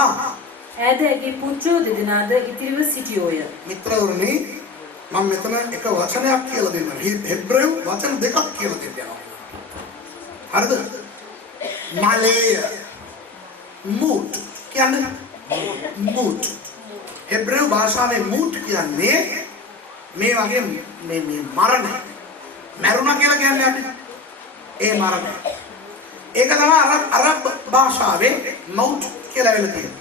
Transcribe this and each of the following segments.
ඈදගේ පුත්‍රයෝ දෙදෙනාද ඉතිරිව සිටියෝය. මිත්‍රවරුනි මම මෙතන එක වචනයක් කියලා දෙන්නම්. හෙබ්‍රේව වචන දෙකක් කියලා දෙන්නම්. හරිද? මලේය මූට් කියන්නේ මූට්. හෙබ්‍රේව භාෂාවේ මූට් කියන්නේ මේ වගේ මේ මරණ. මරුණා කියලා කියන්නේ අපි. ඒ මරණ. ඒක තමයි අරබ් භාෂාවේ මවුට් කියලා වෙලා තියෙන්නේ.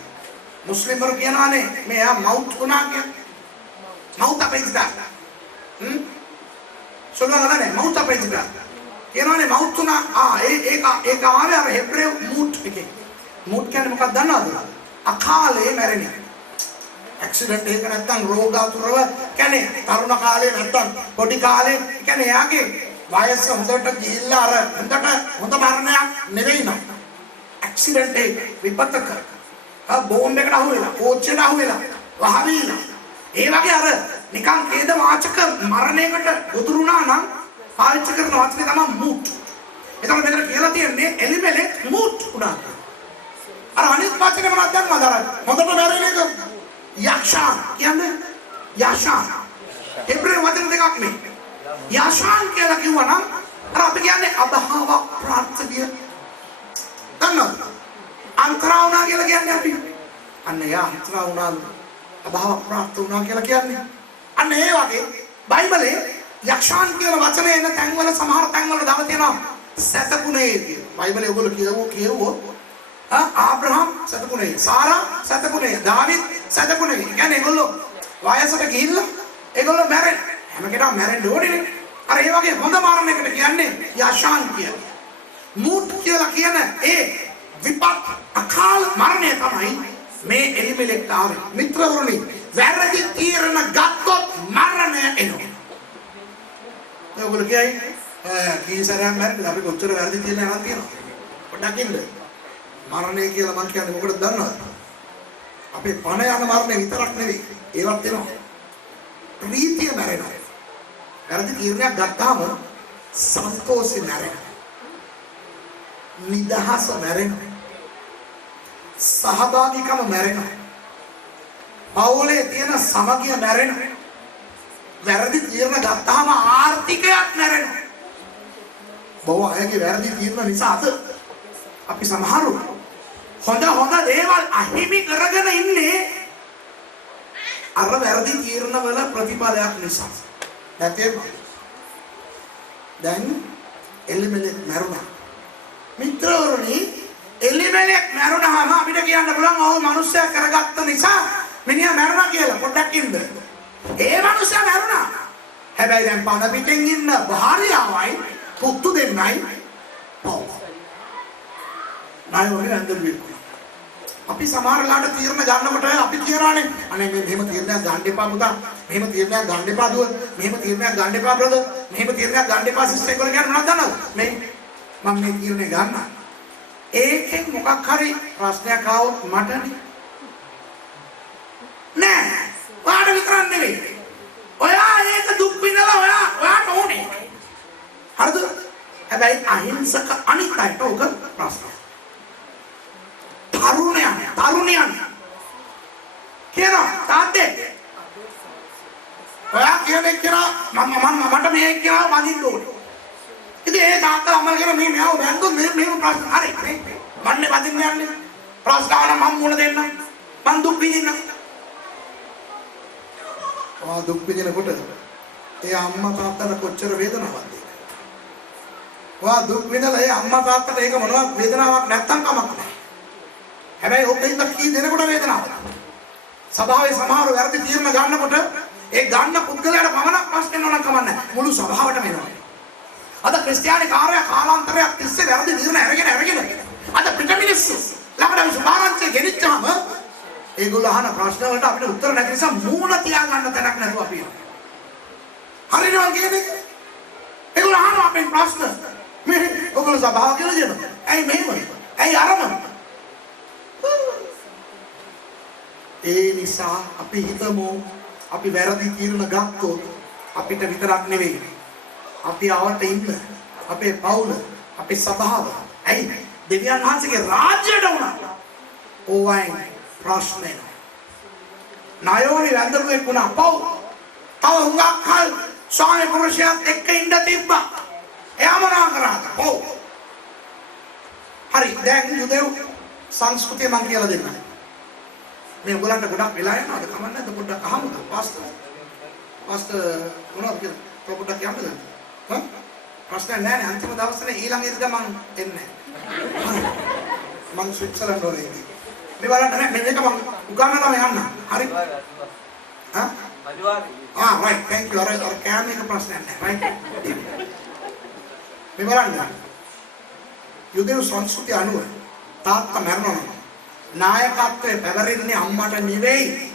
මුස්ලිම්වරු කියනවානේ මෙයා මවුට් වුණා කියලා. මවුත් අපේජිතා. සොල්වනනේ මවුත් අපේජිතා. කියනවානේ මවුත් වුණා. ඒක ආවේ අර හෙබ්‍රේව මූට් එකේ. මූට් කියන්නේ මොකක්ද දන්නවද? අකාලේ මැරෙන. ඇක්සිඩන්ට් එක නැත්තම් රෝගාතුරව කියන්නේ තරුණ කාලේ නැත්තම් පොඩි කාලේ කියන්නේ එයාගේ වයස හොඳට ගිහිල්ලා අර හොඳ මරණයක් නෙවෙයි නෝ. ඇක්සිඩන්ට් එක විපතක. බෝම්බ එකට අහු වෙලා, කෝච්චියට අහු වෙලා, වහවිලා. ඒ වගේ අර නිකන් ඛේද වාචක මරණයකට උදුරුණා නම් පාවිච්චි කරන වචනේ තමයි මූට්. එතකොට මෙතන කියලා තියෙන්නේ එලිමෙලෙක් මූට් වුණා. අර අනිත් වචනේ මොනවද දන්නවද? අර හොඳට මැරෙන එක යක්ෂාන් කියන්නේ යෂාන්. හෙබ්‍රේව වචන දෙකක් නේ. යෂාන් කියලා කිව්වනම් අර අපි කියන්නේ අභාව ප්‍රාර්ථිය. දන්නවද? අන්තරා වුණා කියලා කියන්නේ අපි. අන්න යා අන්තරා වුණා අභාව ප්‍රාප්ත වුණා කියලා කියන්නේ. අන්න ඒ වගේ බයිබලයේ යක්ෂාන් කියන වචනේ එන තැන්වල සමහර තැන්වල දාලා තියෙනවා සතපුනේ කියලා. බයිබලයේ ඔයගොල්ලෝ කියවුවොත් ආබ්‍රහම් සතපුනේ, සාරා සතපුනේ, දාවිද් සතපුනේ. කියන්නේ ඒගොල්ලෝ වයසට ගිහිල්ලා ඒගොල්ලෝ මැරෙන. හැම කෙනාම මැරෙන්න ඕනේ. අර ඒ වගේ හොඳ මරණයකට කියන්නේ යක්ෂාන් කියලා. මූට් කියලා කියන ඒ විපත් අකාල මරණය තමයි මේ එලිමෙලෙක්ට ආවේ. මිත්‍රවරුනි, වැරදි තීරණ ගත්තොත් මරණය එනවා. ඔයගොල්ලෝ කියයි කීසරයන් මැරෙන්න අපි කොච්චර වැරදි තීරණ ගන්න තියෙනවද? පොඩ්ඩක් ඉන්න. මරණය කියලා මම කියන්නේ මොකටද දන්නවද? අපේ පණ යන මරණය විතරක් නෙවෙයි. ඒවත් එනවා. ප්‍රීතිය මැරෙනවා. වැරදි තීරණයක් ගත්තාම සන්තෝෂේ මැරෙනවා. නිදහස මැරෙනවා. සහභාගීකම මැරෙනවා. පවුලේ තියෙන සමගිය මැරෙනවා. වැරදි තීරණ ගත්තාම ආර්ථිකයක් මැරෙනවා. බොහෝ අයගේ වැරදි තීරණ නිසා අද අපි සමහරු හොඳ දේවල් අහිමි කරගෙන ඉන්නේ අර වැරදි තීරණ වල ප්‍රතිඵලයක් නිසා. දැන් එලිමෙලෙක් මැරුණා. මිත්‍රවරුනි, එලිමෙලෙක් මැරුණාම අපිට කියන්න පුළුවන් ඔව් මිනිස්සයා කරගත්ත නිසා මිනිහා මැරුණා කියලා. පොඩ්ඩක් ඉන්න. ඒ මිනිස්සයා මැරුණා. හැබැයි දැන් පණ පිටින් ඉන්න භාර්යාවයි පුතු දෙන්නයි පව්. නායෝනේ ඇඳුම් අපි සමහරලාට තීරණ ගන්නකොට අපි කියනවානේ අනේ මෙහෙම තීරණයක් ගන්න එපා පුතා. මෙහෙම තීරණයක් ගන්න එපා දුව. මෙහෙම තීරණයක් ගන්න එපා බ්‍රදර්. මෙහෙම තීරණයක් ගන්න එපා සිස්ටර් කියලා කියන්නේ මොනවද දන්නවද? මම මේ තීරණය ගන්න. ඒකෙන් මොකක් හරි ප්‍රශ්නයක් ආවොත් මටනේ. නෑ. ඔයාට විතරක් නෙවෙයි. ඔයා ඒක දුක් විඳලා ඔයාට ඕනේ. හරිද? හැබැයි අහිංසක අනිත් අයට උක ප්‍රශ්නයක්. තරුණයන් කියනවා තාත්තේ ඔයා කියන්නේ කියලා මට මේ කියලා වදින්න ඕනේ. ඉතින් ඒ තාත්තා අම්මලා කියන මේ මෙයාව බැන්දොත් මේ ප්‍රශ්න හරි මන්නේ වදින්න යන්නේ ප්‍රශ්න ආවම මම මුණ දෙන්න මං දුක් විඳින්න. දුක් විඳිනකොට ඒ අම්මා තාත්තට කොච්චර වේදනාවක්ද? දුක් විඳලා ඒ අම්මා තාත්තට ඒක මොනවත් වේදනාවක් නැත්තම් කමක් නැහැ. හැබැයි ඔබෙන්ද කී දෙනකොට වේදනාවක්. සභාවේ සමහර වැරදි තීරණ ගන්නකොට ඒ ගන්න පුද්ගලයාට පමණක් ප්‍රශ්න වෙනවා කමක් නැහැ. මුළු සභාවටම එනවා. අද ක්‍රිස්තියානි කාර්යය කාලාන්තරයක් තිස්සේ වැරදි තීරණ අරගෙන අද පිටමිනිස්සු ළඟට සුභාරංචිය ගෙනිච්චාම ඒගොල්ලෝ අහන ප්‍රශ්න වලට අපිට උත්තර නැති නිසා මූණ තියාගන්න තැනක් නැතුව අපි ඉන්නවා. හරියනවා කියන්නේ ඒගොල්ලෝ අහන අපේ ප්‍රශ්න මේ ඔයගොල්ලෝ සභාව කියලා දෙනවා. ඇයි මෙහෙම? ඇයි අරම? ඒ නිසා අපි හිතමු අපි වැරදි තීරණ ගත්තොත් අපිට විතරක් නෙවෙයි අපි ආවට ඉන්න අපේ පවුල අපේ සභාව ඇයි දෙවියන් වහන්සේගේ රාජ්‍යයට වුණා ඕවයින් ප්‍රශ්නේ නයෝමි වැඳපුවෙක් වුණා පව් තව හුඟක් කල් ස්වාමි පුරුෂයාත් එක්ක ඉඳ තිබ්බා එයා මොනා කරාද පව් හරි දැන් යුදෙව් සංස්කෘතිය මං කියලා දෙන්නම් මේ ඔයගලන්ට ගොඩක් වෙලා යනවාද කමන්නේ නැද්ද පොඩ්ඩක් අහමුද පාස්ටර් මොනවද කියලා පොඩ්ඩක් කියන්නද හා ප්‍රශ්න නැහැ අන්තිම දවසේ ඊළඟ ඉරිදා මං එන්නේ මං ස්විට්සර්ලන්ඩ් වල ඉන්නේ මේ බලන්න මේක මං උගන්නලා යන්න හරි හා right thank you අර කෑම එක ප්‍රශ්නයක් නැහැ right මේ බලන්න යුදෙව් සංස්කෘතිය අනුව තාත්තා මරනවා නායකත්වයේ පැවරෙන්නේ අම්මට නෙවෙයි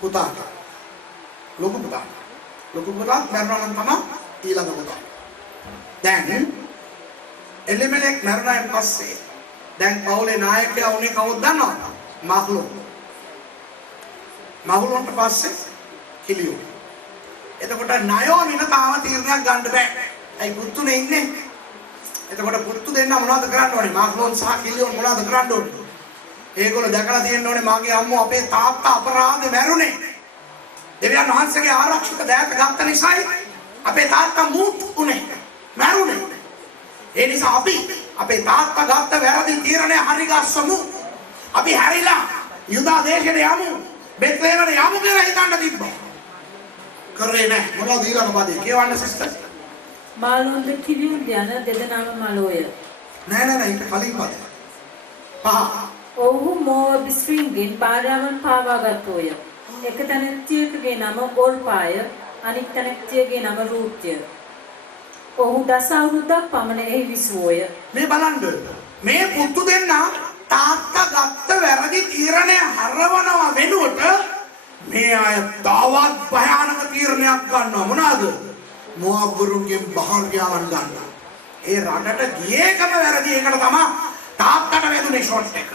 පුතාට ලොකු පුතාට මරනවා නම් තමයි ඊළඟ පුතා දැන් එලිමෙලෙක් මරණයෙන් පස්සේ දැන් පවුලේ නායකයා උනේ කවුද දන්නවද මහලොන්ට පස්සේ කිලියෝ එතකොට නයෝමින තාම තීරණයක් ගන්න බෑ අයි පුතුනේ ඉන්නේ එතකොට පුතු දෙන්න මොනවද කරන්න ඕනේ මහලොන් සහ කිලියෝ මොනවද කරන්න ඕනේ ඒගොල්ලෝ දැකලා තියෙන්න ඕනේ මගේ අම්මෝ අපේ තාත්තා අපරාධේ මැරුණේ දෙවියන් වහන්සේගේ ආරක්ෂක දෑත ගත්ත නිසායි අපේ තාත්තා මූත් උනේ මැරුණේ ඒ නිසා අපි අපේ තාත්තා ගත්ත වැරදි තීරණය හරි ගස්සමු අපි හැරිලා යුදා දේශයට යමු බෙත්ලේමට යමු කියලා හිතන්න තිබ්බා කරේ නැහැ මොනවද ඊළඟ පදේ කියවන්න සිස්ටර් මාලොන්ද කිලියුන් යන දෙදෙනාම මලෝය නෑ ඒක කලින් පදේ පහ ඔහු මෝව බිස්ත්‍රින්ගෙන් භාර්යාවන් පාවාගත්තෝය එක තැනැත්තියකගේ නම ඕල්පාය අනිත් තැනැත්තියගේ නම රූත්‍ය ඔහු දස අවුරුද්දක් පමණ එහි විසුවෝය මේ බලන්න මේ පුතු දෙන්න තාත්තා ගත්ත වැරදි තීරණය හරවනවා වෙනුවට මේ අය තවත් භයානක තීරණයක් ගන්නවා මොනවාද මොවබ්බරුන්ගෙන් භාර්යාවන් ගන්නවා ඒ රටට ගියේකම වැරදි ඒකට තමයි තාත්තට වැදුනේ ෂොට් එක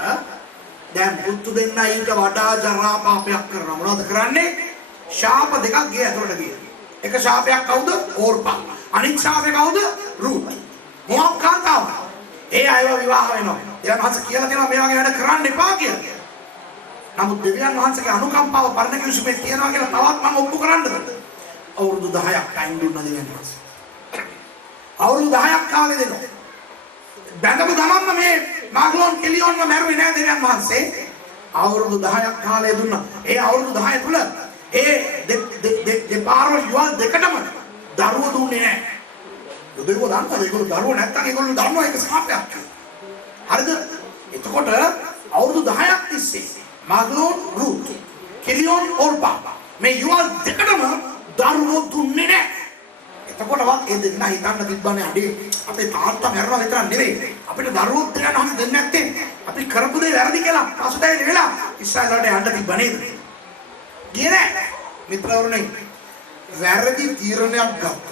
දැන් පුතු දෙන්න ඊට වඩා ජරා පාපයක් කරනවා මොනවද කරන්නේ ශාප දෙකක් ගේ ඇතුළට ගියේ එක ශාපයක් කවුද ඕර්පා අනිත් ශාපේ කවුද රූත් මොවබ් කාන්තාව ඒ අයව විවාහ වෙනවා දෙවියන් වහන්සේ කියලා දෙනවා මේ වගේ වැඩ කරන්න එපා කියලා නමුත් දෙවියන් වහන්සේගේ අනුකම්පාව පරණ කිවිසුමේ තියනවා කියලා තවත් මම ඔප්පු කරන්නද අවුරුදු 10ක් ටයිම් දුන්නා දෙවියන් වහන්සේ අවුරුදු 10ක් කාලේ දෙනවා බැඳපු ගමන්ම මේ මාග්ලෝන් කෙලියොන්ව මැරුවේ නෑ දෙවියන් වහන්සේ අවුරුදු 10ක් කාලය දුන්නා ඒ අවුරුදු 10 තුල ඒ දෙපාරවල් යුවල් දෙකටම දරුවෝ දුන්නේ නෑ යුදෙව්ව දන්නවද ඒගොල්ලෝ දරුවෝ නැත්තම් ඒගොල්ලෝ දන්නවා ඒක සාපයක් හරිද එතකොට අවුරුදු 10ක් තිස්සේ මාග්ලෝන් රූත් කෙලියොන් ඕල්පා මේ යුවල් දෙකටම දරුවෝ දුන්නේ නෑ එතකොටවත් ඒ දෙන්න හිතන්න තිබ්බනේ අඩේ අපේ තාත්තා මැරුණා විතරක් නෙවෙයි අපිට දරුවෝ දෙන්න නම් දෙන්නේ නැත්තේ අපි කරපු දේ වැරදි කියලා පසුතැවිලි වෙලා ඉස්සරහට යන්න තිබ්බ නේද ගියේ නෑ මිත්‍රවරුනි වැරදි තීරණයක් ගත්තා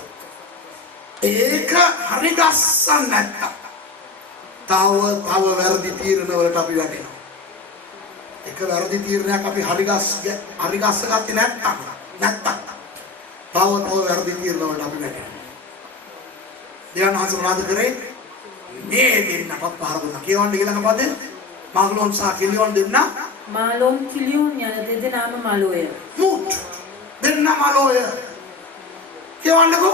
ඒක හරි ගස්සන්න නැත්තම් තව වැරදි තීරණ වලට අපි වැටෙනවා එක වැරදි තීරණයක් අපි හරි ගස්ස ගත්තේ නැත්තම් තව වැරදි තීරණ වලට අපි වැටෙනවා දෙවියන් වහන්සේ මොනවද කරේ මේ දෙන්නට පහර දුන්නා කියවන්න ඊළඟ පදේ මාග්ලෝන් සහ කිලියොන් දෙන්න මාලොන් කිලියුන් යන දෙදෙනාම මලෝය මුට් දෙන්න මලෝය කියවන්නකෝ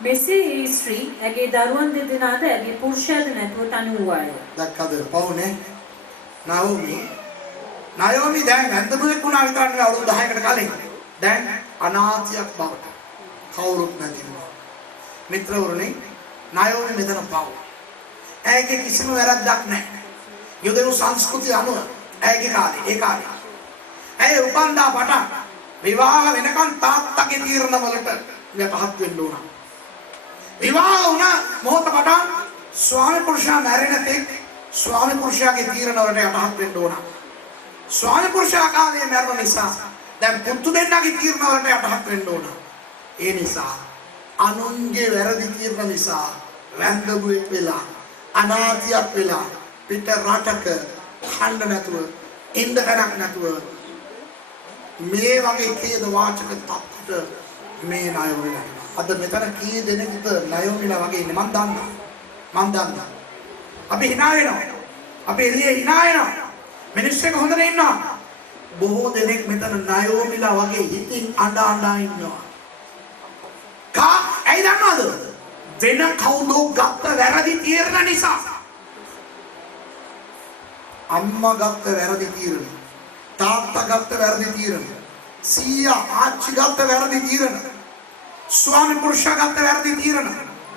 මෙසේ ඒ ස්ත්‍රී ඇගේ දරුවන් දෙදෙනාද ඇගේ පුරුෂයාද නැතුව තනි වූවාය දැක්කද පවුනේ නයෝමි දැන් වැඳපුවෙක් වුණා විතරක් නෙවෙයි අවුරුදු 10කට කලින් දැන් අනාථයක් බවට කවුරුත් නැතිනවා මිත්‍රවරුනි නයෝමි මෙතන පවු ඇයගේ කිසිම වැරද්දක් නැහැ යුදෙව් සංස්කෘතිය අනුව ඇයගේ කාලේ ඇය උපන්දා පටන් විවාහ වෙනකන් තාත්තගේ තීරණ වලට යටහත් වෙන්න ඕන විවාහ වුණ මොහොත පටන් ස්වාමි පුරුෂයා මැරෙන තෙක් ස්වාමි පුරුෂයාගේ තීරණ වලට යටහත් වෙන්න ඕන ස්වාමි පුරුෂයා කාලේ මැරුණ නිසා දැන් පුතු දෙන්නගේ තීරණ වලට යටහත් වෙන්න ඕන ඒ නිසා අනුන්ගේ වැරදි තීරණ නිසා වැන්දගුවෙක් වෙලා අනාථියක් වෙලා පිට රටක ඛණ්ඩ නැතුව ඉන්න තැනක් නැතුව මේ වගේ කේද වාචක තත්ත්වයට මේ ණය වෙනවා අද මෙතන කී දෙනෙක්ද ණයෝමිලා වගේ ඉන්නේ මම දන්නවා අපි hina වෙනවා අපි එළියේ hina වෙනවා මිනිස්සු එක හොඳට ඉන්නවා. බොහෝ දෙනෙක් මෙතන නයෝමිලා වගේ හිතින් අඬා ඉන්නවා. ඇයි දන්නවද? වෙන කවුදෝ ගත්ත වැරදි තීරණ නිසා. අම්මා ගත්ත වැරදි තීරණ, තාත්තා ගත්ත වැරදි තීරණ, සීයා ආච්චි ගත්ත වැරදි තීරණ, ස්වාමි පුරුෂයා ගත්ත වැරදි තීරණ,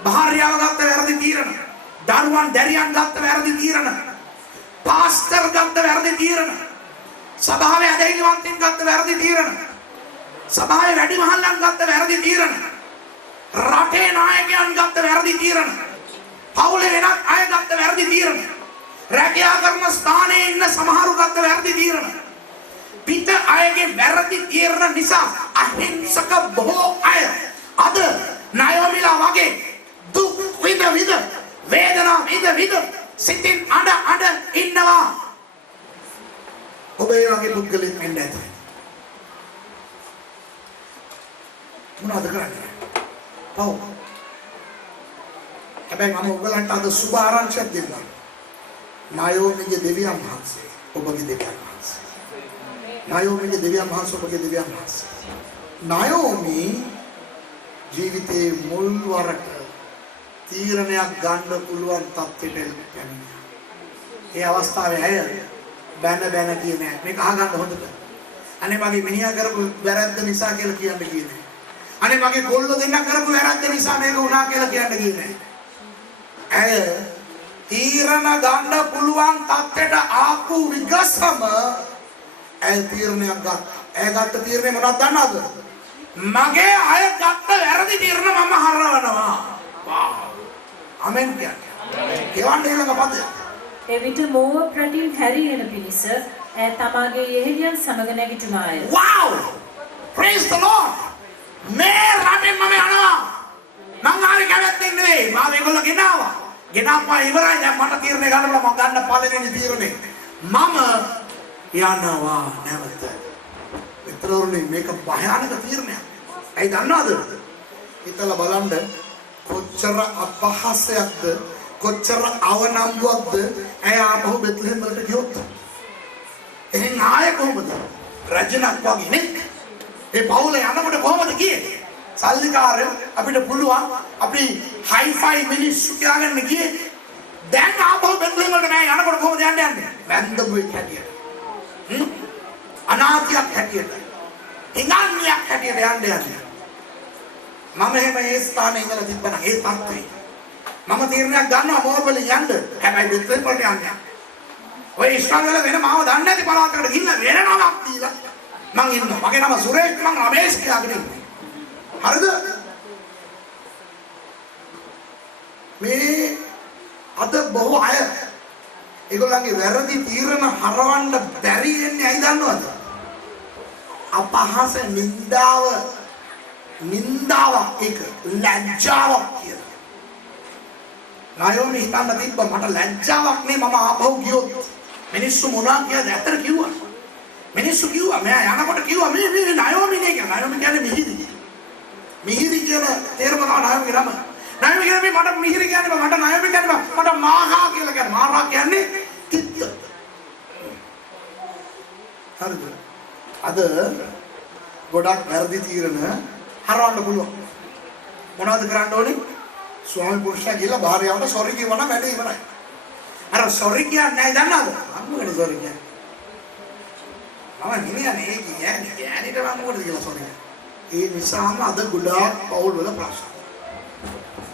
භාර්යාව ගත්ත වැරදි තීරණ, දරුවන් දැරියන් ගත්ත වැරදි තීරණ, පාස්ටර් ගත්ත වැරදි තීරණ, සභාවේ අධිපතිවරුන් ගත්ත වැරදි තීරණ, සභාවේ වැඩිමහල්ලන් ගත්ත වැරදි තීරණ, රටේ නායකයන් ගත්ත වැරදි තීරණ, පවුලේ වෙනත් අය ගත්ත වැරදි තීරණ, රැකියා කරන ස්ථානයේ ඉන්න සමහරු ගත්ත වැරදි තීරණ, පිට අයගේ වැරදි තීරණ නිසා අහිංසක බොහෝ අය අද නයෝමිලා වගේ දුක් විඳ වේදනා විඳ සිතින් අඬ ඉන්නවා. ඔබ ඒ වගේ පුද්ගලෙක් වෙන්න ඇත. මොනවද කරන්නේ? ඔව්. හැබැයි මම ඔයගලන්ට අද සුබ ආරංචියක් දෙන්නම්. නයෝමිගේ දෙවියන් වහන්සේ ඔබගේ දෙවියන් වහන්සේ. නයෝමිගේ දෙවියන් වහන්සේ ඔබගේ දෙවියන් වහන්සේ. නයෝමි ජීවිතේ මුල් වරට තීරණයක් ගන්න පුළුවන් තත්ත්වයට පැමිණියා. ඒ අවස්ථාවේ ඇය බැන කියන්නේ මේක අහගන්න හොඳට. අනේ මගේ මිනිහා කරපු වැරද්ද නිසා කියලා කියන්න කියන්නේ. අනේ මගේ ගොල්ලෝ දෙන්න කරපු වැරද්ද නිසා මේක වුණා කියලා කියන්න කියන්නේ. ඇය තීරණ ගන්න පුළුවන් තත්ත්වයට ආපු විගසම ඇය තීරණයක් ගත්තා. ඇය ගත්ත තීරණය මොනවද දන්නවද? මගේ අය ගත්ත වැරදි තීරණ මම හරවනවා. ආමෙන් කියන්නේ. ඒවන්නේ ළඟ පදය. එවිට මෝව ප්‍රටින් හැරියන පිණිස ඈ තමාගේ යෙහෙළියන් සමග නැගිටුනාය. Wow! Praise the Lord! මේ රටෙන් මම යනවා. මං ආවේ කැමැත්තෙන් නෙවෙයි. මම මේගොල්ලෝ ගෙනාවා. ගෙනාවා ඉවරයි. දැන් මට තීරණය ගන්න බලා මම ගන්න පළවෙනි තීරණය. මම යනවා නැවත. විතරෝනේ මේක භයානක තීරණයක්. ඇයි දන්නවද? හිතලා බලන්න කොච්චර අපහාසයක්ද කොච්චර අවනම්බුවක්ද ඇය ආපහු බෙත්ලෙහෙම් වලට ගියොත්. එහෙන් ආයේ කොහොමද? රජනක් වගේ නේ. ඒ පවුල යනකොට කොහොමද ගියේ? සල්ලිකාරයෝ අපිට පුළුවන් අපි හයිෆයි මිනිස්සු කියාගන්න ගියේ. දැන් ආපහු බෙත්ලෙහෙම් වලට නෑ යනකොට කොහොමද යන්නේ? වැන්දඹුවෙක් හැටියට. අනාථයක් හැටියට. හිඟන්නියක් හැටියට යන්නේ. මම එහෙම ඒ ස්ථානයේ ඉඳලා තිබ්බනම් ඒ තත්ත්වේ මම තීරණයක් ගන්නවා මොහොතවල යන්න. හැබැයි බෙත්ලෙහෙම් වලට යන්නේ. ඔය ඉස්රායල වෙන මාව දන්නේ නැති පළාතකට ගිහින් වෙන නමක් දීලා මං ඉන්නවා. මගේ නම සුරේෂ් මං රමේෂ් කියලාගෙන ඉන්නේ. හරිද? මේ අද බොහෝ අය ඒගොල්ලන්ගේ වැරදි තීරණ හරවන්න බැරි වෙන්නේ ඇයි දන්නවද? අපහාස නින්දාවක් ඒක ලැජ්ජාවක් කියලා. නයෝමි හිතන්න තිබ්බ මට ලැජ්ජාවක් නේ මම ආපහු ගියොත් මිනිස්සු මොනවා කියද ඇත්තට කිව්වා. මිනිස්සු කිව්වා මෙයා යනකොට කිව්වා මේ නයෝමි නේ කියලා. නයෝමි කියන්නේ මිහිරි. මිහිරි කියන තේරුම තමයි නයෝමි නම. නයෝමි කියන්නේ මට මිහිරි කියන්නේ මට නයෝමි කියන්නේ මට මාහා කියලා කියන්නේ. මාහා කියන්නේ තිත්ත. හරිද? අද ගොඩක් වැරදි තීරණ හරවන්න පුළුවන්. මොනවද කරන්න ඕනේ? ස්වාමි පුරුෂයා කියලා භාර්යාවට සොරි කියවන වැඩේ ඉවරයි. අර සොරි කියන්නේ නැහැ දන්නවද? මම මොකද සොරි කියන්නේ? මම නිවියනේ ඒ කියන්නේ මම මොකද කියලා සොරි කියන්නේ. ඒ නිසාම අද ගොඩාක් පවුල් වල ප්‍රශ්න.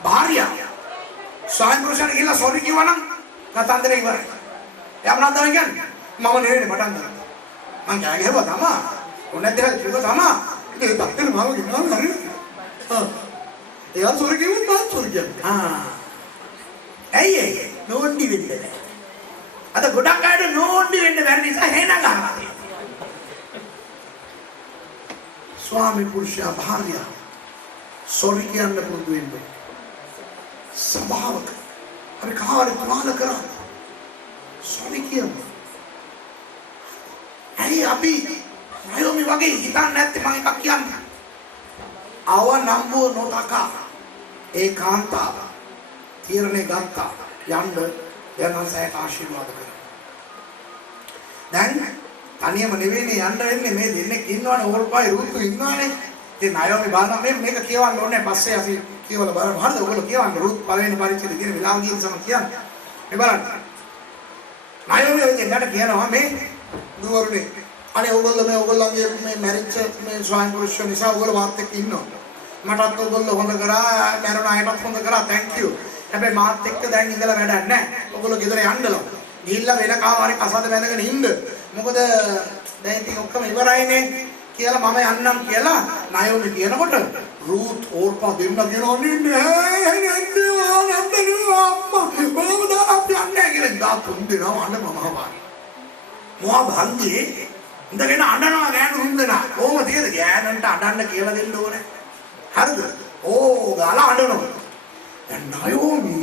භාර්යාව ස්වාමි පුරුෂයාට කියලා සොරි කියවනම් කතන්දරේ ඉවරයි. එයා මොනවද කියන්නේ? මම නෙවෙයි මටන් කරා. මං ගෑගේවා තමා. ඕනේ දෙයක් කිව්වා තමා. ඒ තාත්තේ මම කියනවා හරි. එයා සොරි කිව්වොත් මම සොරි කියන්නේ. ඇයි නෝන්ඩි වෙන්නේ නැහැ. අද ගොඩක් අයට නෝන්ඩි වෙන්න බැරි නිසා හේන ගන්නවා. ස්වාමි පුරුෂයා භාර්යාව සොරි කියන්න පුරුදු වෙන්න. සබාවක අපි කාර්ය තුවාල කරා. සොරි කියමු. ඇයි අපි නයෝමි වගේ හිතන්නේ නැත්තේ මම එකක් කියන්නේ. අවනම්බුව නොතකා ඒ කාන්තාව තීරණය ගත්තා යන්න යනසයට ආශිර්වාද කරා. දැන් තනියම නෙවෙයිනේ යන්න වෙන්නේ මේ දෙන්නෙක් ඉන්නවනේ ඕල්පයි රුතු ඉන්නවනේ. ඉතින් අයෝමි බලන්න මේක කියවන්න ඕනේ පස්සේ අපි කියවලා බලමු. හරිද? ඔයගොල්ලෝ කියවන්න රුත් පළවෙනි පරිච්ඡේදය කියන විලාම ගියන් සම කියන්නේ. මේ බලන්න. අයෝමි ඔය දෙන්නට කියනවා මේ දුවරුනේ. අනේ ඔයගොල්ලන්ගේ මේ මැරිච්ච මේ ස්වාමි පුරුෂයෝ නිසා ඔයගොල්ලෝ මාත් එක්ක ඉන්නවා. මටත් ඔයගොල්ලෝ හොඳ කරා, මැරුණ අයටත් හොඳ කරා. thank you. හැබැයි මාත් එක්ක දැන් ඉඳලා වැඩක් නැහැ. ඔයගොල්ලෝ ගෙදර යන්නලා. ගිහිල්ලා වෙන කාමාරේ කසාද බැඳගෙන ඉන්න. මොකද දැන් ඉතින් ඔක්කොම ඉවරයිනේ කියලා මම යන්නම් කියලා නායෝමි කියනකොට රූත් ඕර්පා දෙන්න කියනවා නේ අම්මා මොකද අපි යන්නේ කියලා දා තුන් දෙනා අඬ මම හවායි. මොවා බන්දේ ඉඳගෙන අඬනවා ගෑනු තුන් දෙනා. කොහොම තියද ගෑනන්ට අඬන්න කියලා දෙන්න ඕනේ. හරිද? ඕ ගාලා අඬනවා. දැන් නායෝමි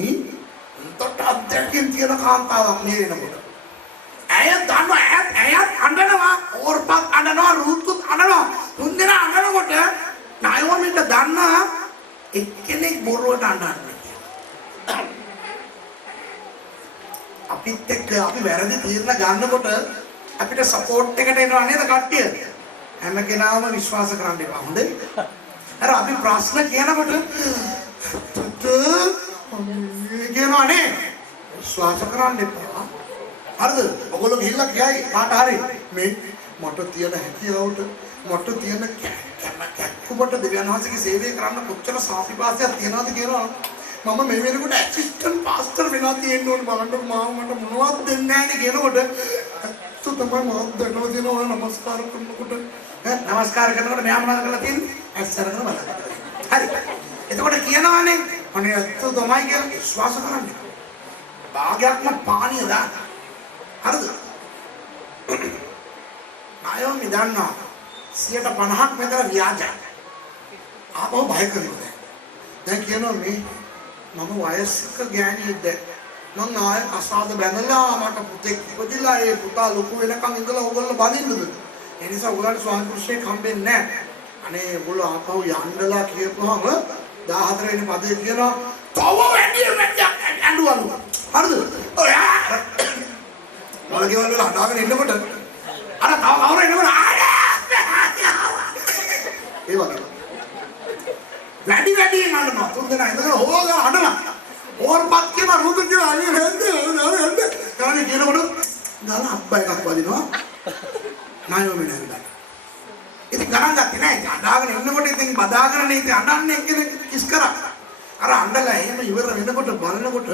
උන්ට අධ්‍යක්ෂින් තියෙන කාන්තාවක් මේ වෙනකොට. ඇය දන්නවා ඇයත් අඬනවා ඕර්පත් අඬනවා රූතුත් අඬනවා තුන් දෙනා අඬනකොට නායෝමිට දන්නවා එක්කෙනෙක් බොරුවට අඬන්නේ කියලා. අපිත් එක්ක අපි වැරදි තීරණ ගන්නකොට අපිට සපෝට් එකට එනවා නේද කට්ටිය? හැම කෙනාම විශ්වාස කරන්න එපා. හොඳේ? අර අපි ප්‍රශ්න කියනකොට කියනවා නේ විශ්වාස කරන්න එපා. හරිද? ඔයගොල්ලෝ ගිහිල්ලා කියයි කාට හරි මේ මට තියෙන හැකියාවට මට තියෙන කැක්කුමට දෙවියන් වහන්සේගේ සේවය කරන්න කොච්චර සාපිපාසයක් තියනවද කියලා මම මේ වෙනකොට ඇසිස්ටන්ට් පාස්ටර් වෙනවා තියෙන්න ඕනේ බලන්න මාව මට මොනවද දෙන්නේ නැහැ නේ කියනකොට ඇත්ත තමයි මාව දෙනවා දෙනවා නමස්කාර කරනකොට නමස්කාර කරනකොට මෙයා මොනවද කරලා තියෙන්නේ ඇස්සරගෙන බලන්න. හරි. එතකොට කියනවානේ අනේ ඇත්ත තමයි කියලා විශ්වාස කරන්න. භාගයක්ම පානිය දාන්න. හරිද? නායෝමි දන්නවා 50% මෙතන ව්‍යාජයි. ආපහු බය කරනවා. දැන් කියනවා මේ මම වයස්ක ගෑණියෙක්ද මං ආය අසාද බැනලා මට පුතෙක් ඉපදිලා ඒ පුතා ලොකු වෙනකන් ඉඳලා ඕගොල්ලෝ බඳින්නද? ඒ නිසා ඔයගොල්ලන්ට ස්වාමි පුරුෂයෙක් හම්බෙන්නේ නැහැ. අනේ ඔයගොල්ලෝ ආපහු යන්නලා කියපුවාම 14 වෙනි පදේ කියනවා තව වැඩි ඇඬුවලු. හරිද? ඔය මලකේවල වල හදාගෙන ඉන්නකොට අර තව කවුරු එනකොට ඒ වගේ වැඩි නඩනවා තුන් දෙනා ඉඳලා හොගා හඬනවා ඕර්පත් කියන රුදු කියලා අනිය හෙන්ද ගානේ කියනකොට දාලා අබ්බා එකක් වදිනවා නායෝමි නේද ඉතින් ගණන් ගත්තේ නැහැ අඬාගෙන ඉන්නකොට ඉතින් බදාගෙන ඉතින් අඬන්නේ කෙනෙක් කිස් කරා අර අඬලා එහෙම ඉවර වෙනකොට බලනකොට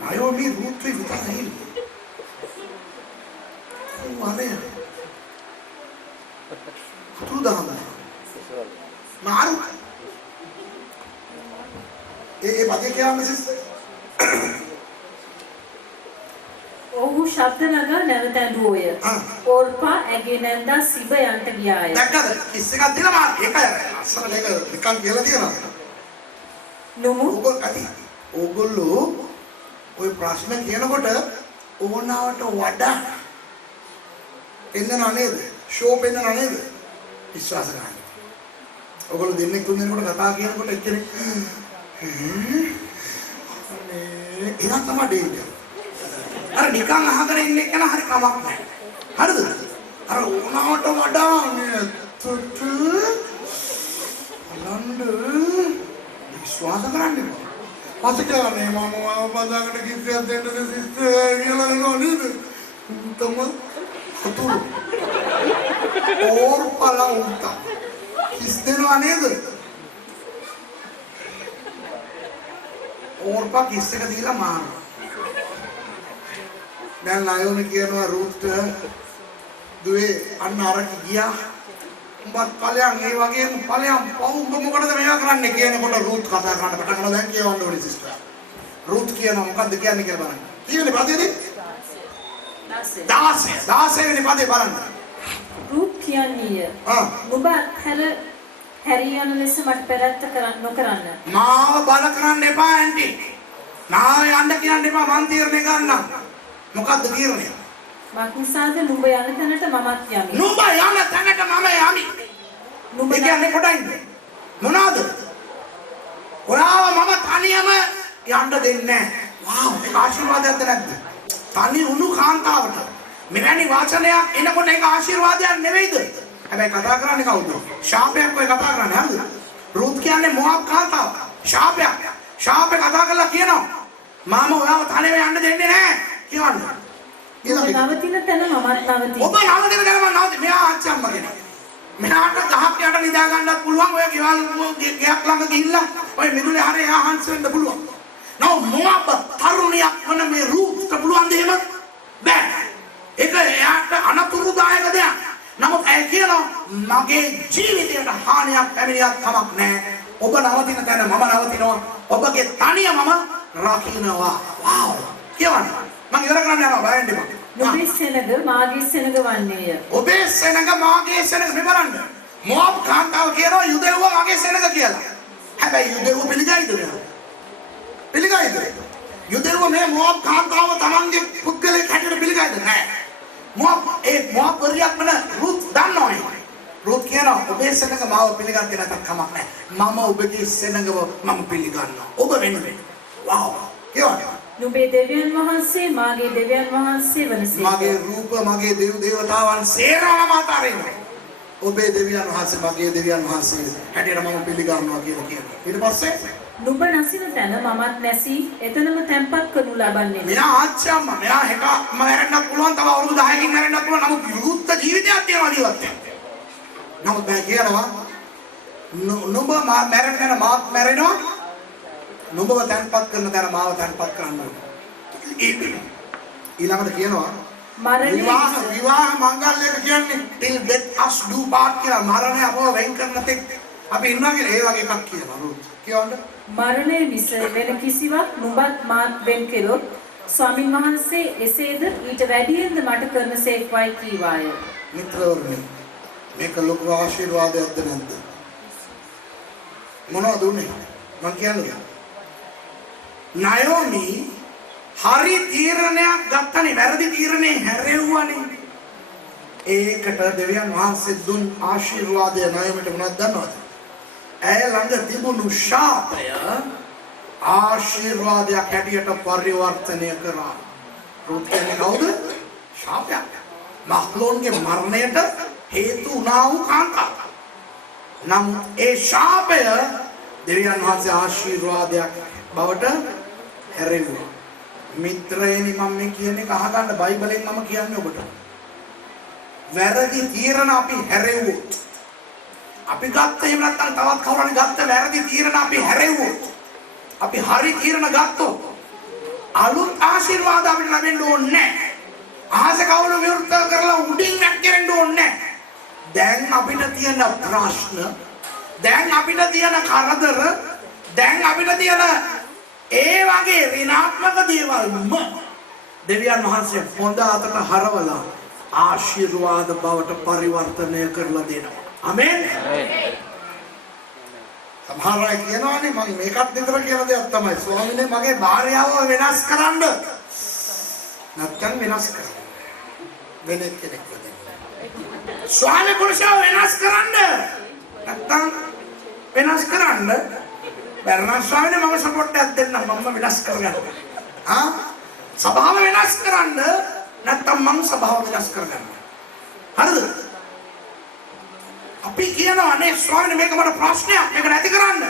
නායෝමි රුත්‍රි විතරයි අනේ තුදාම මාරු ඒ බගේ කියවා මිසස් ඔහු ශබ්ද නගා නැවත ඇඬුවෝය. ඕර්පා ඇගේ නැන්දා සිබ යන්ට ගියාය. දැක්කද? කිස් එකක් දෙනවා මාත් ඒකයි අස්සල ඒක නිකන් කියලා තියෙනවා. නොමු ඕගොල්ලෝ ওই ප්‍රශ්න කියනකොට ඕනාවට වඩා එන්නන නේද? ෂෝ පෙන්නන නේද? විශ්වාස කරන්න. ඔයගොල්ලෝ දෙන්නෙක් තුන් දෙනෙකුට කතා කියනකොට එක්කෙනෙක් අනේ එනවා තමයි දෙන්නේ. අර නිකන් අහගෙන ඉන්න එක නා හරි කමක් නැහැ. හරිද? අර ඕනාවට වඩා නේ තුට් අලන්ඩ විශ්වාස කරන්න. පස්සේ මම බදාගෙන කිව්වා දෙන්න සිස්ටර් කියලා නේද? තමයි හතුරු ඕර්පලා උන්ට කිස් දෙනවා නේද? ඕර්පා කිස් එක දීලා මානවා. දැන් නායෝමි කියනවා රූට් දුවේ අන්න අරක ගියා. උඹත් ඵලයන් ඒ වගේම ඵලයන් පව් උඹ මොකටද මේවා කරන්නේ කියනකොට රූට් කතා කරන්න පටන් ගන්නවා. දැන් කියවන්න ඕනේ සිස්ටර්. රූට් කියනවා මොකද්ද කියන්නේ කියලා බලන්න. කීවෙනි පදේද? 16 වෙනි පදේ බලන්න. රූප් කියන්නේ නුඹ හැරී යන ලෙස මට පෙරත්ත නොකරන්න. මාව බල කරන්න එපා ඇන්ටි. නාව යන්න කියන්න එපා මං තීරණය ගන්නම්. මොකද්ද තීරණය? මක්නිසාද නුඹ යන තැනට මමත් යමි. නුඹ යන තැනට මම යමි. නුඹ කියන්නේ කොටයිද? මොනවාද? ඔයාව මම තනියම යන්න දෙන්නේ නැහැ. වාව් ඒක ආශිර්වාදයක්ද නැද්ද? තනි උණු කාන්තාවට මෙවැනි වචනයක් එනකොට ඒක ආශිර්වාදයක් නෙවෙයිද? හැබැයි කතා කරන්නේ කවුද? ශාපයක් ඔය කතා කරන්නේ හරිද? රුත් කියන්නේ මොහොත් කාන්තාව. ශාපයක්. ශාපේ කතා කරලා කියනවා මාම ඔයාව තනියම යන්න දෙන්නේ නැහැ කියවන්න. නවතින තැන මමත් නවතින. ඔබ නවතින තැන මම නවතින. මෙයා ආච්චම්ම කෙනෙක්. මෙයාට ගහක් යට නිදා ගන්නත් පුළුවන්. ඔය ගෙවල් ගයක් ළඟ ගිහිල්ලා ඔය මිදුලේ හරේ ආහන්ස් වෙන්න පුළුවන්. නෝ මොහොත් තරුණියක් වන මේ රුත්ට පුළුවන් දෙහෙම බෑ. ඒක එයාට අනතුරුදායක දෙයක්. නමුත් ඇයි කියනවා මගේ ජීවිතයට හානියක් පැමිණියක් කමක් නැහැ. ඔබ නවතින තැන මම නවතිනවා. ඔබගේ තනිය මම රකින්නවා. වාව්. කියවන්න. මම ඉවර කරන්න යනවා බයෙන් දෙපා. නුඹේ සෙනඟ මාගේ සෙනඟ වන්නේය. ඔබේ සෙනඟ මාගේ සෙනඟ මේ බලන්න. මොබ් කාන්තාව කියනවා යුදෙව්ව මගේ සෙනඟ කියලා. හැබැයි යුදෙව්ව පිළිගයිද නේද? පිළිගයිද? යුදෙව්ව මේ මොබ් කාන්තාව තමන්ගේ පුද්ගලයෙක් හැටියට පිළිගයිද නැහැ. මොබ් වරියක් වන රුත් දන්නවනේ. රුත් කියනවා ඔබේ සෙනඟ මාව පිළිගන්නේ නැත්නම් කමක් නැහැ. මම ඔබගේ සෙනඟව මම පිළිගන්නවා. ඔබ වෙනුවෙන්. වාව්. කියවන්න. නුඹේ දෙවියන් වහන්සේ මාගේ දෙවියන් වහන්සේ වනසේක. මගේ රූප මගේ දේව දේවතාවන් සේරම අතරිනවා. ඔබේ දෙවියන් වහන්සේ මගේ දෙවියන් වහන්සේ හැටියට මම පිළිගන්නවා කියලා කියනවා. ඊට පස්සේ නුඹ නැසින තැන මමත් නැසී එතනම තැන්පත් කරනු ලබන්නේ. මෙයා ආච්චම්ම මෙයා හෙට මැරෙන්නත් පුළුවන් තව අවුරුදු 10කින් මැරෙන්නත් පුළුවන්. නමුත් විරුද්ධ ජීවිතයක් තියෙනවා ජීවත් වෙන්න. නමුත් මම කියනවා නුඹ මැරෙන තැන මාත් මැරෙනවා. නුඹව තැන්පත් කරන තැන මාව තැන්පත් කරන්න ඕනේ. ඊළඟට කියනවා විවාහ මංගල්‍යක කියන්නේ till death us do part කියලා මරණය අපව වෙන් කරන තෙක් අපි ඉන්නවා කියලා ඒ වගේ එකක් කියනවා රුත්. කියවන්න. මරණය මිස වෙන කිසිවක් නුඹත් මාත් වෙන් කෙරොත් ස්වාමින් වහන්සේ එසේද ඊට වැඩියෙන්ද මට කරන සේක්වයි කීවාය. මිත්‍රවරුනි මේක ලොකු ආශිර්වාදයක්ද නැද්ද? මොනවද උනේ? මං කියන්නේ නයෝමි හරි තීරණයක් ගත්තනේ වැරදි තීරණේ හැරෙව්වනේ. ඒකට දෙවියන් වහන්සේ දුන් ආශිර්වාදය නයෝමිට මොනවද දන්නවද? ඇය ළඟ තිබුණු ශාපය ආශිර්වාදයක් හැටියට පරිවර්තනය කරා. රුත් කියන්නේ කවුද? ශාපයක්. මහ්ලෝන්ගේ මරණයට හේතු වුණා වූ කාන්තාව. නමුත් ඒ ශාපය දෙවියන් වහන්සේ ආශිර්වාදයක් බවට හැරෙව්වා. මිත්‍රයනි මම මේ කියන්නේ අහගන්න බයිබලෙන් මම කියන්නේ ඔබට. වැරදි තීරණ අපි හැරෙව්වොත් අපි ගත්ත එහෙම නැත්නම් තවත් කවුරුහරි ගත්ත වැරදි තීරණ අපි හැරෙව්වොත් අපි හරි තීරණ ගත්තොත් අලුත් ආශිර්වාද අපිට ලැබෙන්න ඕනේ නැහැ. ආස කවුරු විරුද්ධ කරලා උඩින් නැග්ගෙන්න ඕනේ නැහැ. දැන් අපිට තියෙන ප්‍රශ්න, දැන් අපිට තියෙන කරදර, දැන් අපිට තියෙන ඒ වගේ ඍණාත්මක දේවල්ම දෙවියන් වහන්සේ හොඳ අතට හරවලා ආශිර්වාද බවට පරිවර්තනය කරලා දෙනවා. ආමෙන්. සමහර අය කියනවානේ මම මේකත් විතර කියන දෙයක් තමයි ස්වාමීනි මගේ භාර්යාව වෙනස් කරන්න. නැත්නම් වෙනස් කරන්න. වෙන කෙනෙක් වෙන්න. ස්වාමී පුරුෂයව වෙනස් කරන්න. නැත්නම් වෙනස් කරන්න. බැරනම් ස්වාමීනි මම සපෝට් එකක් දෙන්නම් මම වෙනස් කරගන්න. සභාව වෙනස් කරන්න නැත්නම් මම සභාව වෙනස් කරගන්න. හරිද? අපි කියනවා නේ ස්වාමීනි මේක මට ප්‍රශ්නයක් මේක නැති කරන්න.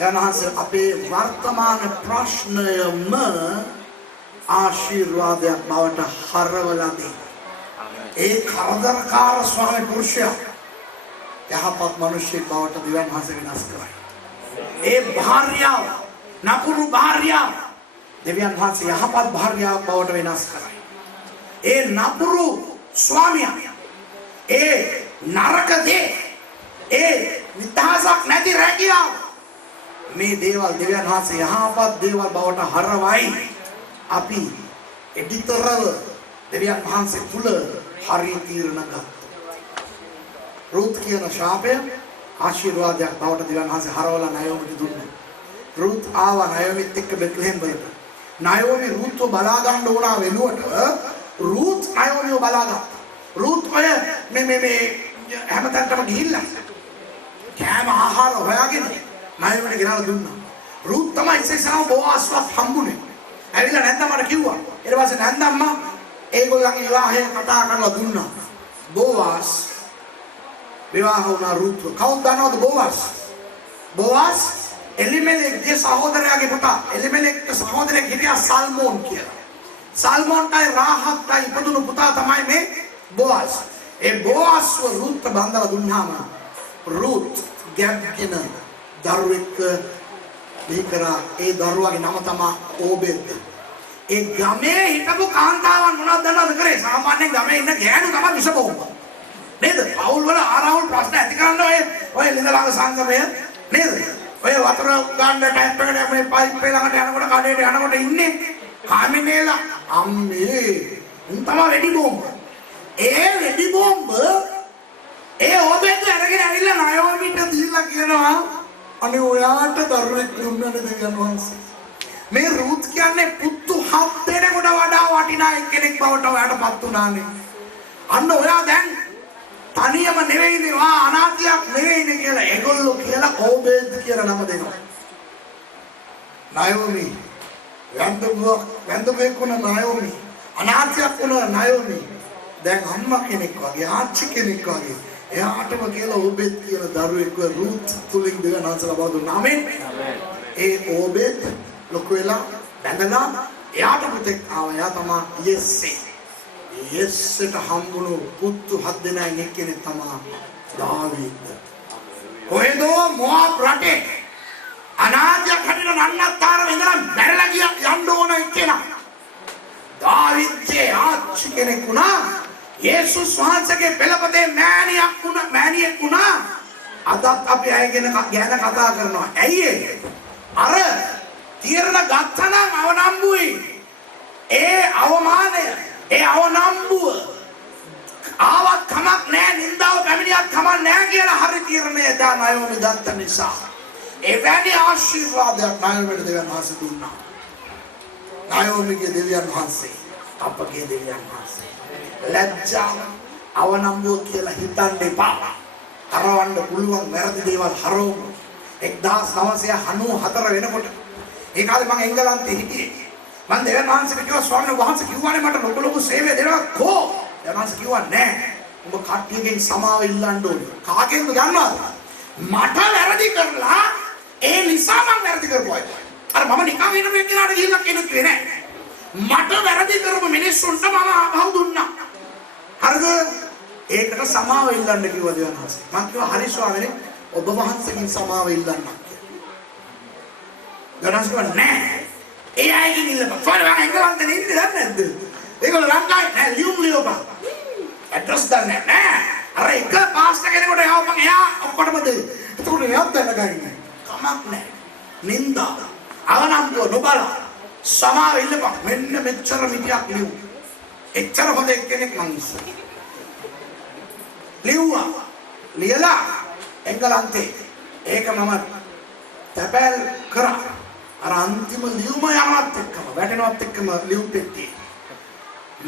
එනහන්සේ අපේ වර්තමාන ප්‍රශ්නයම ආශිර්වාදයක් බවට හරවලා දෙයි. ඒ කරදරකාර ස්වාමී පුරුෂයා යහපත් මිනිසෙක් බවට දෙවියන් වහන්සේ වෙනස් කරයි. ඒ භාර්යාව නපුරු භාර්යාව දෙවියන් වහන්සේ යහපත් භාර්යාවක් බවට වෙනස් කරයි. ඒ නපුරු ස්වාමියා ඒ නරක දේ ඒ නිදහසක් නැති රැකියාව මේ දේවල් දෙවියන් වහන්සේ යහපත් දේවල් බවට හරවයි. අපි එඩිතරව දෙවියන් වහන්සේ තුල හරි තීරණ ගත්තා. රුත් කියන ශාපය ආශිර්වාදයක් බවට දෙවියන් වහන්සේ හරවලා නයෝමිට දුන්නා. රුත් ආවා නයෝමිත් එක්ක බෙත්ලෙහෙම් වලට. නයෝමි රුත්ව බලා ගන්න ඕන වෙනුවට රුත් නයෝමිව බලාගත්තා. රුත් ඔය මේ හැමතැනටම ගිහිල්ලා කෑම ආහාර හොයාගෙන නයෝමිට ගෙනලා දුන්නා. රුත් තමයි ඉස්සෙල්ලාම බෝවාස්වත් හම්බුනේ. ඇවිල්ලා නැන්දා මට කිව්වා. ඊට පස්සේ නැන්දා අම්මා ඒගොල්ලන්ගේ විවාහය කතා කරලා දුන්නා. බෝවාස් විවාහ වුණා රුත්ව. කවුද දන්නවද බෝවාස්? බෝවාස් එලිමෙලෙක්ගේ සහෝදරයාගේ පුතා. එලිමෙලෙක්ගේ සහෝදරයෙක් හිටියා සල්මෝන් කියලා. සල්මෝන්ටයි රාහත්ටයි ඉපදුණු පුතා තමයි මේ බෝවාස්. ඒ බෝවාස්ව රුත් බඳලා දුන්නාම රුත් ගැබ්ගෙන දරුවෙක් බිහි කරා. ඒ දරුවාගේ නම තමයි ඕබෙද්. ඒ ගමේ හිටපු කාන්තාවන් මොනවද දන්නවද කරේ? සාමාන්‍යයෙන් ගමේ ඉන්න ගෑනු තමයි විස බෝම්බ. නේද? පවුල් වල ආරවුල් ප්‍රශ්න ඇති කරන්න ඔය ලිඳ ළඟ සංගමය නේද? ඔය වතුර ගන්න ටැප් එකට මේ පයිප් එක ළඟට යනකොට කඩේට යනකොට ඉන්නේ කාමිනේලා අම්මේ උන් තමයි වෙඩි බෝම්බ. ඒ වෙඩි බෝම්බ ඒ ඕබෙත් අරගෙන ඇවිල්ලා නයෝමිට දීලා කියනවා අනේ ඔයාට දරුවෙක් දුන්නද දෙවියන් වහන්සේ. මේ රුත් කියන්නේ පුතු 7 දෙනෙකුට වඩා වටිනා එක්කෙනෙක් බවට ඔයාටපත් වුණානේ. අන්න ඔයා දැන් තනියම නෙවෙයිනේ වා අනාථයක් නෙවෙයිනේ කියලා ඒගොල්ලෝ කියලා ඕබෙද් කියලා නම දෙනවා. නයෝමි වැන්දුවෙක් වුණ නයෝමි අනාථයක් වුණ නයෝමි දැන් අම්මා කෙනෙක් වගේ ආච්චි කෙනෙක් වගේ එයාටම කියලා ඕබෙද් කියලා දරුවෙක්ව රුත් තුලින් දෙවියන් වහන්සේලා බව දුන්නා. ආමෙන්. ඒ ඕබෙද් ලොකු වෙලා බැඳලා එයාට පුතෙක් ආවා. එයා තමයි යෙස්සේ. යෙස්සට හම්බුණු පුතු 7 දෙනෙක් එක්කෙනෙක් තමයි දාවීද්. කොහෙදෝ මොආබ් රටේ අනාථයක් හැටියට නන්නත්තරම ඉඳලා බැරලා ගියා යන්න ඕන එක්කෙනා. දාවීද්ගේ ආච්චි කෙනෙක් වුණා. යේසුස් වහන්සේගේ පෙළපතේ මෑණියෙක් වුණා. අදත් අපි අය ගැන කතා කරනවා. ඇයි ඒ? අර තීරණ ගත්තනම් අවනම්බුයි. ඒ අවමානය, ඒ අවනම්බුව ආවත් කමක් නැහැ, නින්දාව පැමිණියත් කමක් නැහැ කියලා හරි තීරණය දා නයෝමි දත්ත නිසා. එවැනි ආශිර්වාදයක් නයෝමිට දෙවියන් වහන්සේ දුන්නා. නයෝමිගේ දෙවියන් වහන්සේ, අපගේ දෙවියන් වහන්සේ. ලැජ්ජාව අවනම්බුව කියලා හිතන්න එපා. හරවන්න පුළුවන් වැරදි දේවල් හරවමු. 1994 වෙනකොට ඒ කාලේ මම එංගලන්තේ හිටියේ. මම දෙවියන් වහන්සේට කිව්වා ස්වාමීන් වහන්සේ කිව්වානේ මට ලොකු සේවය දෙනවා කෝ. දෙවියන් වහන්සේ කිව්වා නෑ. ඔබ කට්ටියගෙන් සමාව ඉල්ලන්න ඕනේ. කාගෙන්ද ගන්නවද? මට වැරදි කරලා ඒ නිසා මම වැරදි කරපුවා. අර මම නිකන් වෙන මේ කෙනාට ගිහිල්ලා කෙනෙක් වෙන්නේ නෑ. මට වැරදි කරපු මිනිස්සුන්ට මම ආභව දුන්නා. හරිද? ඒකට සමාව ඉල්ලන්න කිව්වා දෙවියන් වහන්සේ. මම කිව්වා හරි ස්වාමීනි ඔබ වහන්සේගෙන් සමාව ඉල්ලන්න. ගණන්ස්කව නෑ. ඒ අයගෙන් ඉල්ලපන්. ස්වාමීනි මම එංගලන්තේ ඉන්නේ දන්නේ නැද්ද? ඒගොල්ලෝ ලංකාවේ නෑ ලියුම්පන්. ඇඩ්‍රස් දන්නේ නෑ. අර එක පාස්ටර් කෙනෙකුට යවපන් එයා ඔක්කොටම දෙයි. එතකොට එයාත් දැනගන්නේ. කමක් නෑ. නින්දා අවනම්බුව නොබලා සමාව ඉල්ලපන්. මෙන්න මෙච්චර මිටියක් ලියු. එච්චර හොඳ එක්කෙනෙක් මං ඉස්සෙල්ලා. ලියුවා. ලියලා එංගලන්තේ ඒක මම තැපැල් කරා. අර අන්තිම ලියුම යනවත් එක්කම වැටෙනවත් එක්කම ලියුම් පෙට්ටිය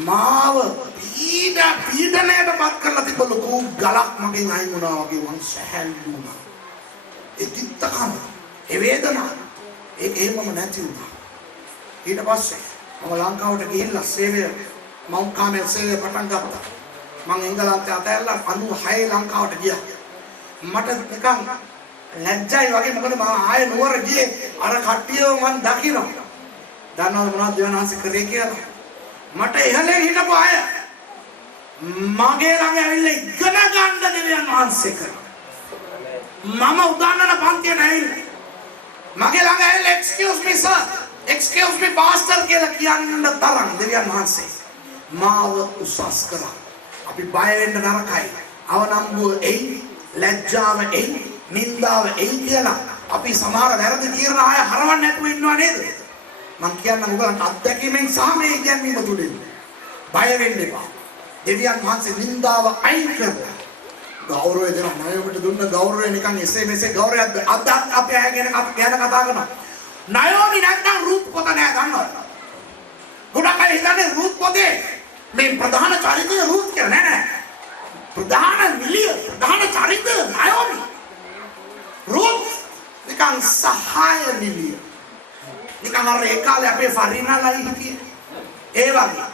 මාව පීඩනයටපත් කරලා තිබ්බ ලොකු ගලක් මගෙන් අයින් වුණා වගේ මං සැහැල්ලු වුණා. ඒ තිත්තකම ඒ වේදනාව ඒක එහෙමම නැති වුණා. ඊට පස්සේ මම ලංකාවට ගිහිල්ලා සේවය මවුන්ට් කාමල් සේවය පටන් ගත්තා. මම එංගලන්තේ අතහැරලා 96 ලංකාවට ගියා. මට නිකන් ලැජ්ජයි වගේ මොකද මම ආයේ නුවර ගියේ අර කට්ටියව මම දකිනවා. දන්නවද මොනවද දෙවියන් වහන්සේ කරේ කියලා? මට ඉහළේ හිටපු අය මගේ ළඟ ඇවිල්ලා ඉගෙන ගන්න දෙවියන් වහන්සේ කරා. මම උගන්නන පන්තියට ඇවිල්ලා මගේ ළඟ ඇවිල්ලා excuse me sir, excuse me pastor කියලා කියන්න තරම් දෙවියන් වහන්සේ මාව උසස් කරා. අපි බය වෙන්න නරකයි. අවනම්බුව එයි, ලැජ්ජාව එයි, නින්දාව එයි කියලා අපි සමහර වැරදි තීරණ ආය හරවන්න නැතුව ඉන්නවා නේද? මම කියන්නම් ඔයගලන්ට අත්දැකීමෙන් සහ මේ ඉගැන්වීම තුලින් බය වෙන්න එපා. දෙවියන් වහන්සේ නින්දාව අයින් කරලා ගෞරවය දෙන නයෝමිට දුන්න ගෞරවය නිකන් එසේ මෙසේ ගෞරවයක් අද අපි අය ගැන කතා කරනවා. නයෝමි නැත්නම් රුත් පොත නෑ දන්නවද? ගොඩක් අය හිතන්නේ රුත් පොතේ මේ ප්‍රධාන චරිතය රුත් කියලා නෑ. ප්‍රධාන චරිතය නයෝමි. රුත් නිකන් සහාය නිලිය. නිකන් අර ඒ කාලේ අපේ ෆරිනාලා හිටියේ. ඒ වගේ.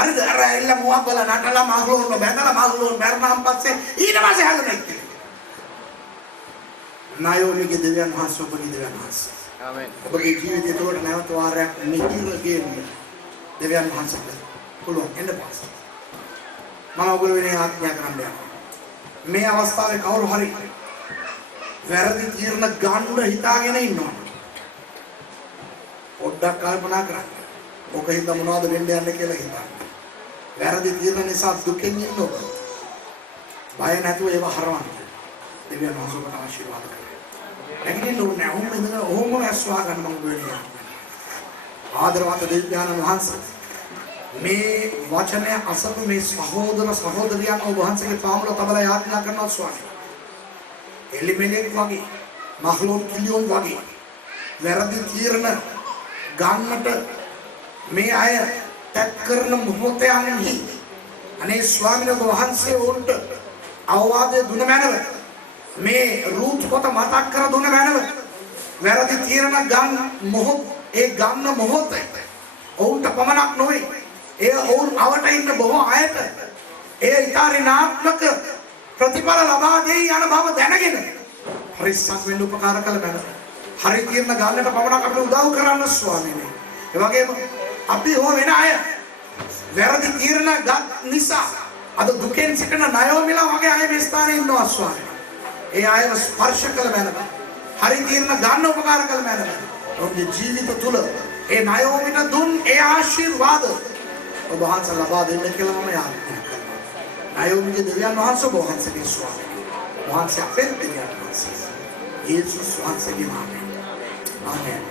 හරිද? අර ඇල්ල මුවක් බල නටලා මහලෝන් බැඳලා මහලෝන් මරණම් පස්සේ ඊට පස්සේ හැදුනේ කියලා. නායෝනිගේ දෙවියන් වහන්සේ ඔබගේ දෙවියන් වහන්සේ. ආමෙන්. ඔබගේ ජීවිතය තුළට නැවත වාරයක් මෙහිර ගේන්න දෙවියන් වහන්සේට පුළුවන් එන්න පාස. මම ඔබට වෙන ආඥා කරන්න යනවා. මේ අවස්ථාවේ කවුරු හරි වැරදි තීරණ ගන්න හිතාගෙන ඉන්නවා. පොඩ්ඩක් කල්පනා කරන්න. ඔක හිත මොනවද වෙන්න යන්නේ කියලා හිතන්න. වැරදි තීරණ නිසා දුකෙන් ඉන්න ඔබ. බය නැතුව ඒව හරවන්න. දෙවියන් වහන්සේට ආශිර්වාද කරන්න. නැගිටින්න ඕනේ නැහැ. ඔහොම ඉඳලා ඔහොම ඇස්වා ගන්න මම වෙන්නේ. ආදරවත් දෙවියන් වහන්සේ මේ වචනය අසපු මේ සහෝදර සහෝදරියන් ඔබ වහන්සේගේ පාමුල තබලා යාඥා කරනවා ස්වාමී. එලිමෙලෙක් වගේ මහලෝන් කිලියොන් වගේ වැරදි තීරණ ගන්නට මේ අය තැත් කරන මොහොතයන්හි අනේ ස්වාමීන් වහන්සේ උන්ට අවවාදයේ දුන මැනව මේ රූත් පොත මතක් කර දුන මැනව වැරදි තීරණ ගන්න මොහොත ඒ ගන්න මොහොතේ ඔවුන්ට පමණක් නොවේ ඒ ඔවුන් අවට ඉන්න බොහෝ අයට ඒ ඊතරිනාත්මක ප්‍රතිඵල ලබා දෙයි යන බව දැනගෙන හරිස්සක් වෙන්න උපකාර කළ මැනව හරි තීරණ ගන්නට පමණක් අපිට උදව් කරන්න ස්වාමීනි. ඒ වගේම අපි හෝ වෙන අය වැරදි තීරණ ගත් නිසා අද දුකෙන් සිටින ණයෝමිලා වගේ අය මේ ස්ථානයේ ඉන්නවා ස්වාමීනි. ඒ අයව ස්පර්ශ කළ මැනව හරි තීරණ ගන්න උපකාර කළ මැනව ඔබේ ජීවිත තුල ඒ ණයෝමිට දුන් ඒ ආශිර්වාද ඔබ වහන්සේ ලබා දෙන්න කියලා මම යාඥා කරනවා. ණයෝමිගේ දෙවියන් වහන්සේ ඔබ වහන්සේගේ ස්වාමීනි. වහන්සේ අපේ දෙවියන් වහන්සේ. යේසුස් වහන්සේගේ නාමයෙන්. ආමේන්.